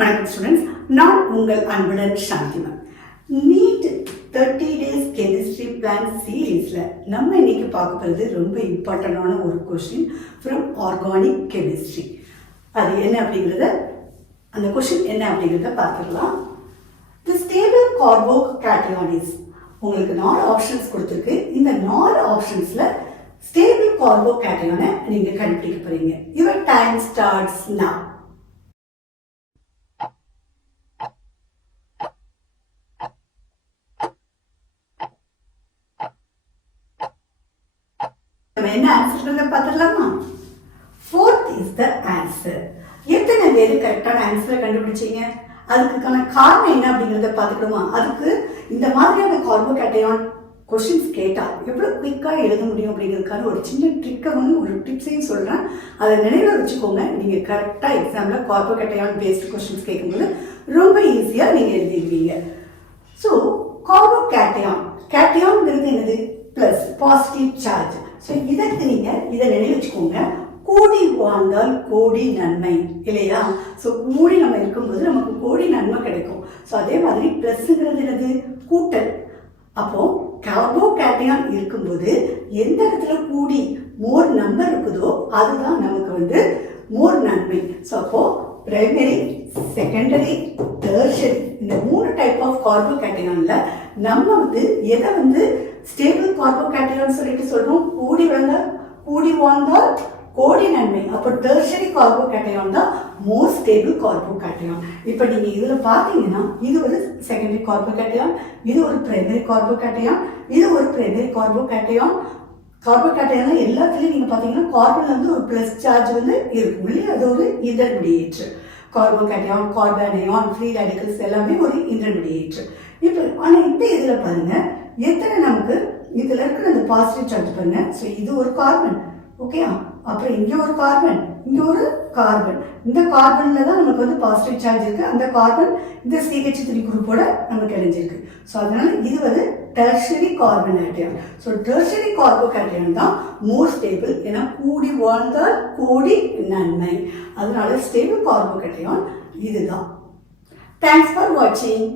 வணக்கம் ஸ்டூடெண்ட்ஸ், நான் உங்கள் அன்புடன் சாந்திமா. நீட் 30 days கெமிஸ்ட்ரி பிளான் சீரீஸில் நம்ம இன்னைக்கு பார்க்க போகிறது ரொம்ப இம்பார்ட்டண்டான ஒரு கொஸ்டின் ஃப்ரம் ஆர்கானிக் கெமிஸ்ட்ரி. அது என்ன அப்படிங்கிறத அந்த கொஸ்டின் என்ன அப்படிங்கிறத பார்த்துடலாம். தி ஸ்டேபிள் கார்போகேட்டயானிஸ் உங்களுக்கு 4 ஆப்ஷன்ஸ் கொடுத்துருக்கு. இந்த 4 ஆப்ஷன்ஸில் ஸ்டேபிள் கார்போகேட்டயானை நீங்கள் கண்டுபிடிக்க போறீங்க. Your time starts now. என்ன ஆன்சர் பார்த்துடலாமா? 4th is the answer. எத்தனை பேர் கரெக்டான ஆன்சரை கண்டுபிடிச்சீங்க? அதுக்கான காரணம் என்ன அப்படிங்கிறத பார்த்துக்கணுமா? அதுக்கு இந்த மாதிரியான கார்போகேட்டயான் கொஸ்டின்ஸ் கேட்டால் எவ்வளோ குயிக்காக எழுத முடியும் அப்படிங்கிறதுக்கான ஒரு சின்ன ட்ரிக்கை ஒரு டிப்ஸையும் சொல்கிறேன். அதை நினைவில் வச்சுக்கோங்க. நீங்கள் கரெக்டாக எக்ஸாமில் கார்போகேட்டயான் பேஸ்ட் கொஸ்டின்ஸ் கேட்கும்போது ரொம்ப ஈஸியாக நீங்கள் எழுதிடுவீங்க. ஸோ கார்போகேட்டயான், கேட்டயான்ங்கிறது என்னது? Plus positive charge. ஸோ இதற்கு நீங்கள் இதை நினைவு வச்சுக்கோங்க. கூடி வாழ்ந்தால் கோடி நன்மை இல்லையா? ஸோ கூடி நம்ம இருக்கும்போது நமக்கு கோடி நன்மை கிடைக்கும். ஸோ அதே மாதிரி ப்ளஸ்ங்கிறது என்னது? கூட்டல். அப்போ கார்போகேட்டயான் இருக்கும்போது எந்த இடத்துல கூடி மோர் நம்பர் இருக்குதோ அதுதான் நமக்கு மோர் நன்மை. ஸோ அப்போ பிரைமரி, செகண்டரி, டெர்ஷரி இந்த 3 டைப் ஆஃப் கார்போகேட்டயான்ல நம்ம எதை ஸ்டேபிள் கார்போகேட்டயான் சொல்லிட்டு சொல்றோம்? கூடி வாழ்ந்தால் கோடி நன்மை. அப்போ டெர்ஷரி கார்போகேட்டயான் தான் மோர் ஸ்டேபிள் கார்போகேட்டயான். இப்போ நீங்க இதுல பாத்தீங்கன்னா இது ஒரு செகண்டரி கார்போகேட்டயான், இது ஒரு பிரைமரி கார்போகேட்டயான், இது ஒரு பிரைமரி கார்போகேட்டயான். கார்போகேட்டயான் எல்லாத்துலயும் நீங்க பாத்தீங்கன்னா கார்பன்ல ஒரு பிளஸ் சார்ஜ் இருக்கும் இல்லையா? அது ஒரு இன்டர்மீடியேட். கார்போகேட்டயான், கார்பனையான், ஃப்ரீ ரேடிக்கல்ஸ் எல்லாமே ஒரு இன்டர்மீடியேட். இப்போ ஆனா இந்த இதுல பாருங்க எத்தனை நமக்கு இதுல இருக்கிற அந்த பாசிட்டிவ் சார்ஜ் பாருங்க. ஸோ இது ஒரு கார்பன், ஓகே. அப்புறம் இங்க ஒரு கார்பன், இங்க ஒரு கார்பன். இந்த கார்பன்ல தான் நமக்கு பாசிட்டிவ் சார்ஜ் இருக்கு. அந்த கார்பன் இந்த CH3 குரூப்போட நமக்கு இணைஞ்சிருக்கு. ஸோ அதனால இது டெர்ஷரி கார்போகேட்டயான். ஸோ டெர்ஷரி கார்போகேட்டயான் தான் மோர் ஸ்டேபிள். ஏன்னா கூடி வாழ்ந்தால் கோடி நன்மை. அதனால ஸ்டேபிள் கார்போகேட்டயான் இதுதான். தேங்க்ஸ் ஃபார் வாட்சிங்.